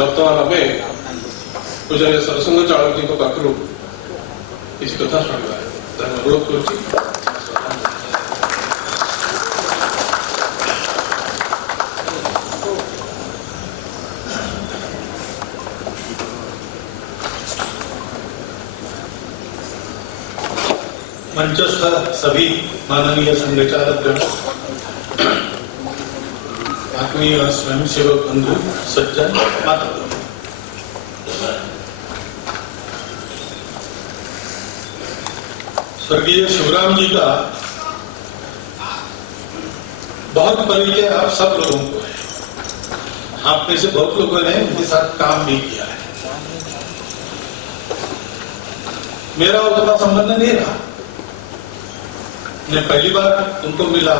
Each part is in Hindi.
ବର୍ତ୍ତମାନ ଆମେ ପୂଜାରୀ ସରସଂଘ ଚାଳକଙ୍କ ପାଖରୁ କିଛି କଥା ଶୁଣିବା ତାହା ଅନୁରୋଧ କରୁଛି। मंचस्थ सभी माननीय संघचालकगण, आत्मीय स्वयंसेवक बंधु, सज्जन, माता, स्वर्गीय शिवराम जी का बहुत परिचय आप सब लोगों को है। आप में से बहुत लोगों ने उनके साथ काम भी किया है। मेरा उतना संबंध नहीं रहा। मैं पहली बार उनको मिला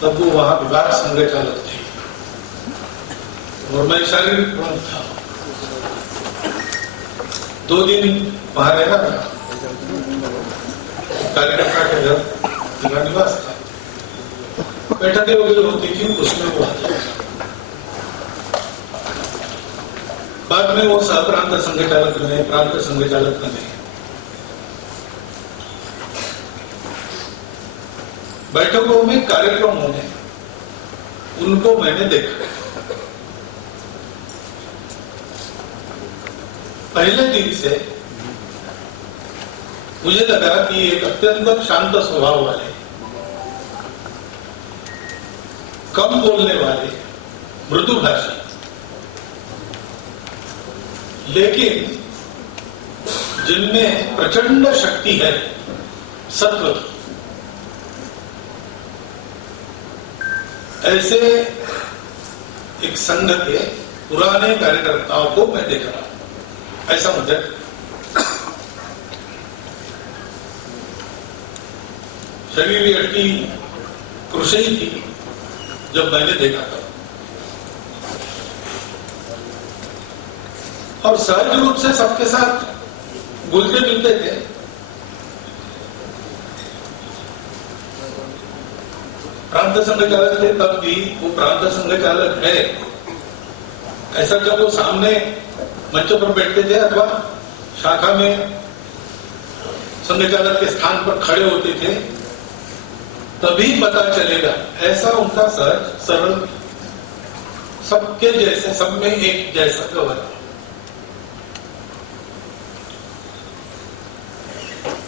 तब वो वहां विभाग संघचालक थे और मैं शारीरिक प्रमुख था। 2 दिन वहां रहना था। कार्यकर्ता के घर मेरा निवास था। बैठकें वगैरह होती थी, उसमें वो आता था। बाद में वो सह प्रांत संघचालक बने, प्रांत संघचालक बने। बैठकों में, कार्यक्रमों में उनको मैंने देखा। पहले दिन से मुझे लगा कि एक अत्यंत शांत स्वभाव वाले, कम बोलने वाले, मृदुभाषी, लेकिन जिनमें प्रचंड शक्ति है सत्व की, ऐसे एक संघ के पुराने कार्यकर्ताओं को मैं देख रहा हूं। ऐसा मुझे शरीर की हड्डी कृषि थी जब मैंने देखा था। और सहज रूप से सबके साथ घुलते मिलते थे। प्रांत संघचालक थे तब भी वो प्रांत संघचालक है ऐसा जब वो सामने मंचों पर बैठते थे अथवा शाखा में संघचालक के स्थान पर खड़े होते थे तभी पता चलेगा। ऐसा उनका सहज सरल, सबके जैसे, सब में एक जैसा व्यवहार।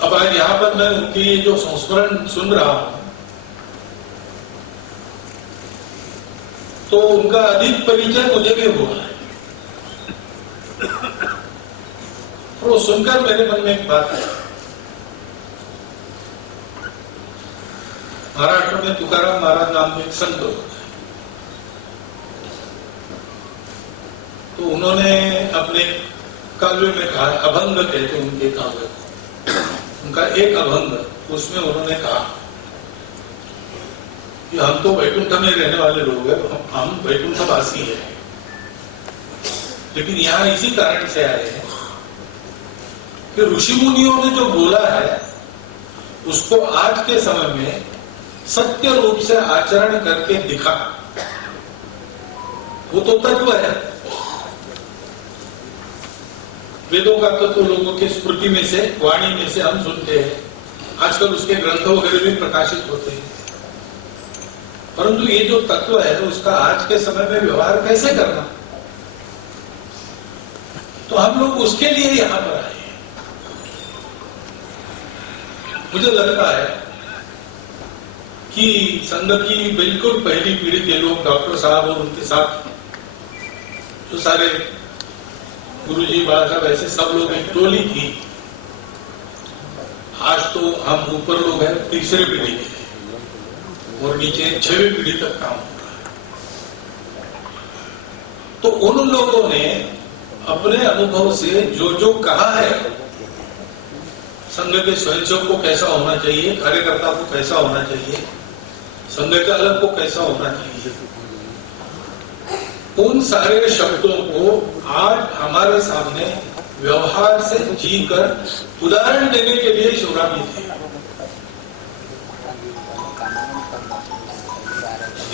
अब आज यहाँ पर मैं उनकी जो संस्मरण सुन रहा हूं तो उनका अधिक परिचय मुझे भी हुआ है। तो सुनकर मेरे मन में एक बात है। महाराष्ट्र में तुकाराम महाराज नाम में एक संत होता है, तो उन्होंने अपने काव्य में कहा, अभंग कहते उनके काव्य को, उनका एक अभंग, उसमें उन्होंने कहा कि हम तो वैकुंठ में रहने वाले लोग हैं, हम वैकुंठवासी हैं, लेकिन यहाँ इसी कारण से आए हैं कि ऋषि मुनियों ने जो बोला है उसको आज के समय में सत्य रूप से आचरण करके दिखा। वो तो तत्व है। वेदों का तत्व लोगों के स्मृति में से, वाणी में से हम सुनते हैं। आजकल उसके ग्रंथ वगैरह भी प्रकाशित होते हैं, परंतु ये जो तत्व है उसका आज के समय में व्यवहार कैसे करना, तो हम लोग उसके लिए यहां पर आए हैं। मुझे लगता है कि संघ की बिल्कुल पहली पीढ़ी के लोग, डॉक्टर साहब और उनके साथ जो सारे गुरुजी, बाबा साहब, ऐसे सब लोग एक टोली थी। आज तो हम ऊपर लोग हैं तीसरे पीढ़ी के और नीचे 6वीं पीढ़ी तक काम हो रहा है। तो उन लोगों ने अपने अनुभव से जो जो कहा है, संघ के स्वयंसेवक को कैसा होना चाहिए, कार्यकर्ता को कैसा होना चाहिए, संघचालक को कैसा होना चाहिए, उन सारे शब्दों को आज हमारे सामने व्यवहार से जीकर उदाहरण देने के लिए शिवराम जी थे।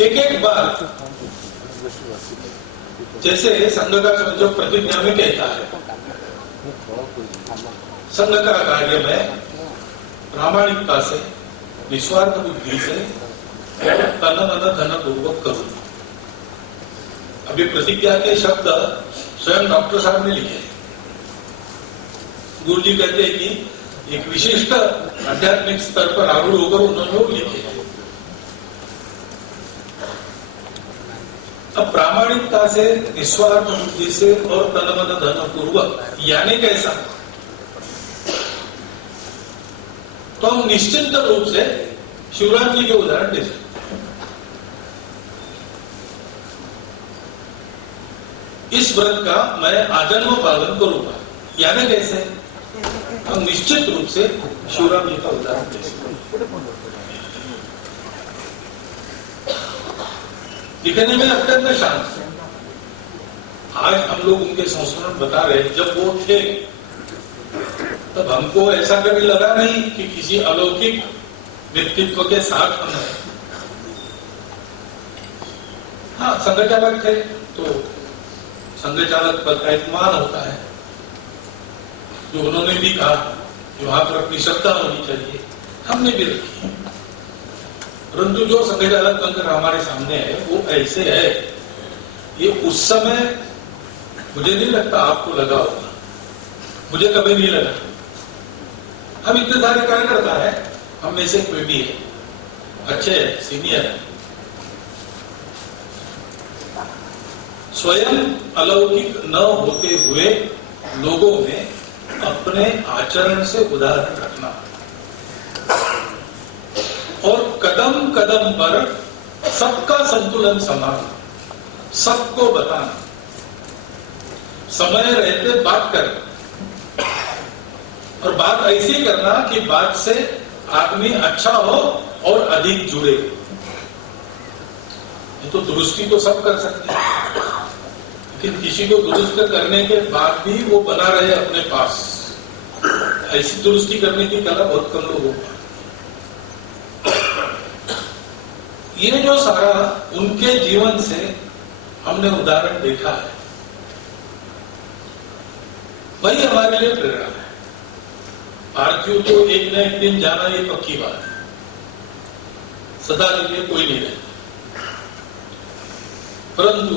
एक एक बार जैसे संघ का जो प्रतिज्ञा में कहता है, संघ का कार्य में प्रामाणिकता से, निस्वार्थ बुद्धि से, तन मन धन पूर्वक करूं। अभी प्रतिज्ञा के शब्द स्वयं डॉक्टर साहब ने लिखे। गुरु जी कहते हैं कि एक विशिष्ट आध्यात्मिक स्तर पर आरूढ़ होकर उन्होंने लिखे। अब प्रामाणिकता से, निस्वार्थ बुद्धि से और तन मन धन पूर्वक, यानी कैसा? तो हम निश्चिंत रूप से शिवराम जी के उदाहरण दे सकते। इस व्रत का मैं आजन्म पालन करूंगा, यानी कैसे? हम निश्चित रूप से शिवराम जी का उदाहरण दे सकते। दिखने में अत्यंत शांत, आज हम लोग उनके संस्मरण बता रहे हैं। जब वो थे तब हमको ऐसा कभी लगा नहीं कि किसी अलौकिक व्यक्तित्व के साथ हम हैं। हाँ, संघ चालक थे तो संघ चालक पद का एक मान होता है, जो उन्होंने भी कहा कि वहां पर अपनी श्रद्धा होनी चाहिए, हमने भी रखी। परंतु जो संघ चालक बनकर हमारे सामने है वो ऐसे है, ये उस समय मुझे नहीं लगता आपको लगा होगा, मुझे कभी नहीं लगा। हम इतने सारे कार्यकर्ता है, हम में से कोई भी है, अच्छे है, सीनियर है, स्वयं अलौकिक न होते हुए लोगों में अपने आचरण से उदाहरण रखना और कदम कदम पर सबका संतुलन संभालना, सबको बताना, समय रहते बात करना, और बात ऐसी करना कि बात से आदमी अच्छा हो और अधिक जुड़े। ये तो दुरुस्ती तो सब कर सकते हैं, लेकिन किसी को दुरुस्त करने के बाद भी वो बना रहे अपने पास, ऐसी दुरुस्ती करने की कला बहुत कम लोगों को। ये जो सारा उनके जीवन से हमने उदाहरण देखा है, वही हमारे लिए प्रेरणा है। पार्थिव तो एक न एक दिन जाना, ये पक्की बात है, सदा के लिए कोई नहीं रहता। परंतु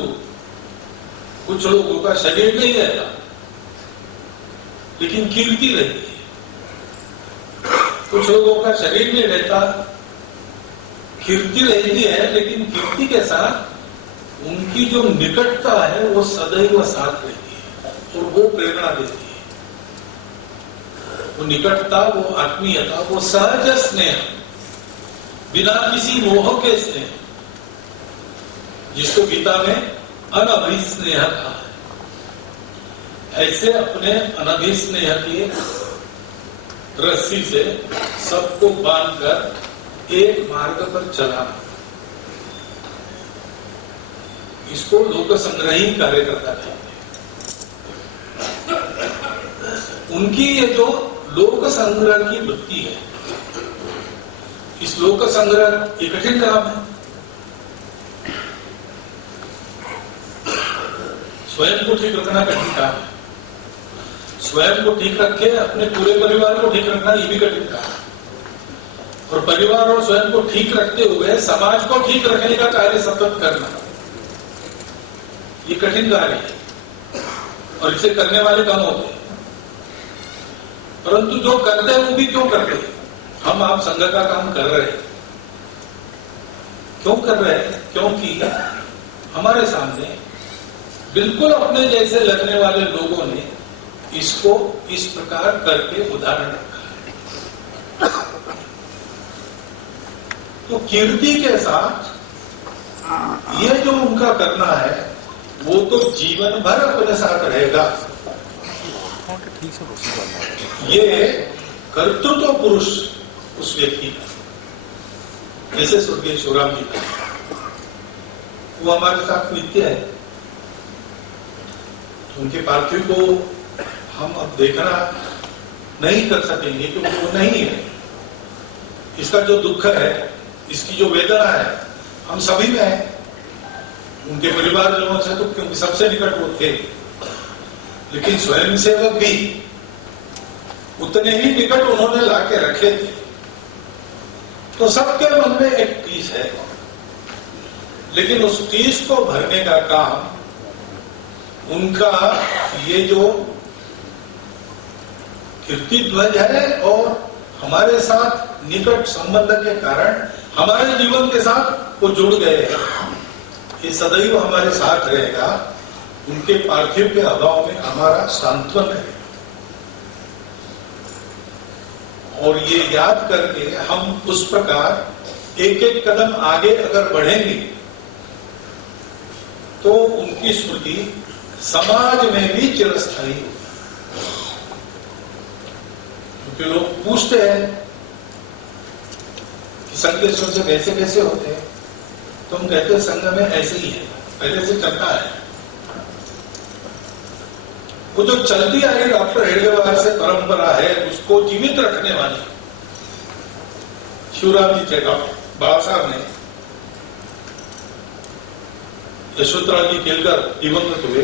कुछ लोगों का शरीर नहीं रहता, लेकिन कीर्ति रहती है। कुछ लोगों का शरीर नहीं रहता, कीर्ति रहती है, लेकिन कीर्ति के साथ उनकी जो निकटता है वो सदैव साथ रहती है और वो प्रेरणा देती है। वो निकटता, वो आत्मीयता, वो सहज स्नेह, बिना किसी मोह के स्नेह, जिसको गीता में अनभिस्नेह कहा है। ऐसे अपने अनभिस्नेह की रस्सी से सबको बांधकर एक मार्ग पर चलाना, इसको लोक संग्रही कार्यकर्ता कहते हैं। उनकी ये जो लोक संग्रह की वृत्ति है, इस लोक संग्रह ये कठिन काम है। स्वयं को ठीक रखना कठिन काम है, स्वयं को ठीक रखे अपने पूरे परिवार को ठीक रखना ये भी कठिन काम है, और परिवार और स्वयं को ठीक रखते हुए समाज को ठीक रखने का कार्य सतत करना ये कठिन कार्य है, और इसे करने वाले कम होते हैं। परंतु जो करते हैं वो भी क्यों करते हैं? हम आप संघ का काम कर रहे हैं, क्यों कर रहे हैं? क्योंकि हमारे सामने बिल्कुल अपने जैसे लगने वाले लोगों ने इसको इस प्रकार करके उदाहरण रखा है। तो कीर्ति के साथ ये जो उनका करना है वो तो जीवन भर अपने साथ रहेगा। ये कर्तृत्व पुरुष उस व्यक्ति का, जैसे स्वर्गीय शिवराम जी का, वो हमारे साथ नित्य है। उनके पार्थिव को हम अब देखना नहीं कर सकेंगे क्योंकि वो नहीं है। इसका जो दुख है, इसकी जो वेदना है, हम सभी में है। उनके परिवारजनों से, तो क्योंकि सबसे निकट वो थे, लेकिन स्वयंसेवक भी उतने ही निकट उन्होंने लाके रखे थे। तो सबके मन में एक टीस है, लेकिन उस टीस को भरने का काम उनका ये जो कीर्ति ध्वज है और हमारे साथ निकट संबंध के कारण हमारे जीवन के साथ वो जुड़ गए हैं, ये सदैव हमारे साथ रहेगा। उनके पार्थिव के अभाव में हमारा सांत्वन है, और ये याद करके हम उस प्रकार एक एक कदम आगे अगर बढ़ेंगे तो उनकी स्मृति समाज में भी चिरस्थायी होगी। क्योंकि लोग पूछते हैं कि संघ के स्वयं कैसे कैसे होते हैं, तो हम कहते हैं संघ में ऐसे ही है, पहले से चलता है। वो जो चलती आई डॉक्टर हेडगेवार से परंपरा है, उसको जीवित रखने वाली शिवराम जी थे, डॉक्टर बाबा साहब ने यशवंतराव जी केलकर दिवंगत हुए,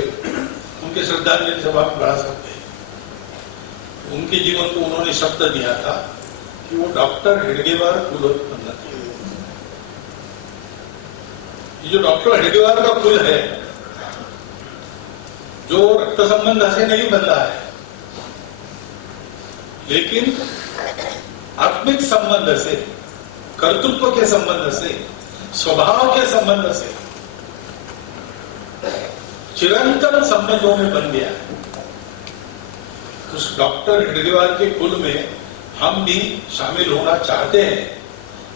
उनके श्रद्धांजलि सभा में बढ़ा सकते हैं। उनके जीवन को उन्होंने शब्द दिया था कि वो डॉक्टर हेडगेवार कुलोत्पन्न थे। ये जो डॉक्टर हेडगेवार का कुल है, जो रक्त संबंध से नहीं बंधा है, लेकिन आत्मिक संबंध से, कर्तृत्व के संबंध से, स्वभाव के संबंध से चिरंतन संबंधों में बन गया। उस डॉक्टर हेडगेवार के कुल में हम भी शामिल होना चाहते हैं।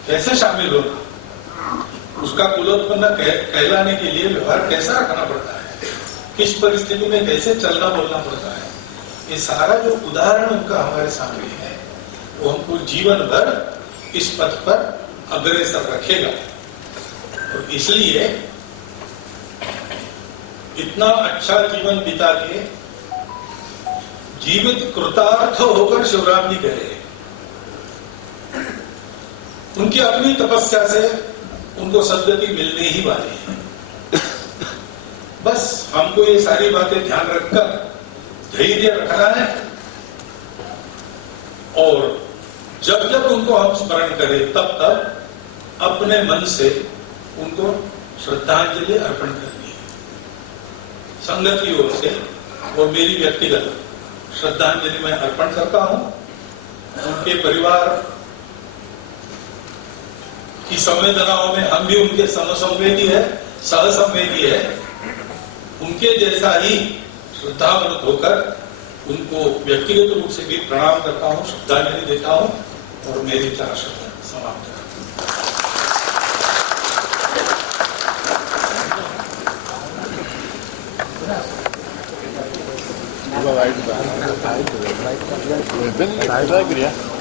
कैसे शामिल होना, उसका कुलोत्पन्न कहलाने के लिए व्यवहार कैसा रखना पड़ता है, किस परिस्थिति में कैसे चलना बोलना पड़ता है, ये सारा जो उदाहरण उनका हमारे सामने है, वो हमको जीवन भर इस पथ पर अग्रसर रखेगा। और इसलिए इतना अच्छा जीवन बिता के जीवित कृतार्थ होकर शिवराम जी गए। उनकी अपनी तपस्या से उनको सद्गति मिलने ही वाली है। बस हमको ये सारी बातें ध्यान रखकर धैर्य रखना है, और जब जब उनको हम स्मरण करें तब तब अपने मन से उनको श्रद्धांजलि अर्पण करनी है। संघ की ओर से और मेरी व्यक्तिगत श्रद्धांजलि मैं अर्पण करता हूं। उनके परिवार की संवेदनाओं में हम भी उनके समसंवेदी है, सहसंवेदी है। उनके जैसा ही श्रद्धावृत होकर उनको व्यक्तिगत रूप से भी प्रणाम करता हूं, श्रद्धांजलि देता हूं, और मेरी 4 शब्द समाप्त करता हूं। Right back.